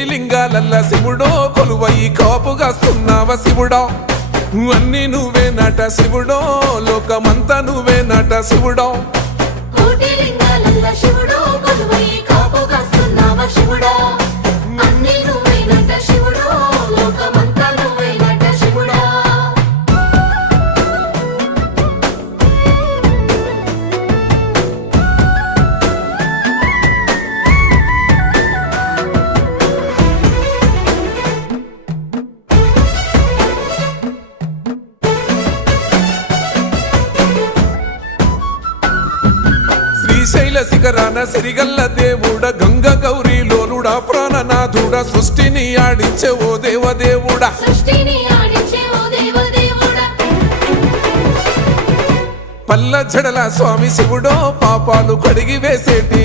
కోటి లింగాలల్ల శివుడో కొలువై కాపుగాస్తున్నావ శివుడో అన్ని నువ్వే నట శివుడో లోకమంతా నువ్వే నట శివుడో కోటి లింగాలల్ల శివుడో కొలువై కాపుగాస్తున్నావ శివుడో అన్ని నువ్వే నట శివుడో లోకమంతా నువ్వే నట శివుడో శ్రీశైల శిఖరాన సిరిగల్ల దేవుడ గంగ గౌరీ లోలుడా ప్రాణనాథుడ సృష్టిని ఆడించే ఓ దేవదేవుడా సృష్టిని ఆడించే ఓ దేవదేవుడా పల్ల జడల స్వామి శివుడో పాపాలు కడిగి వేసేటి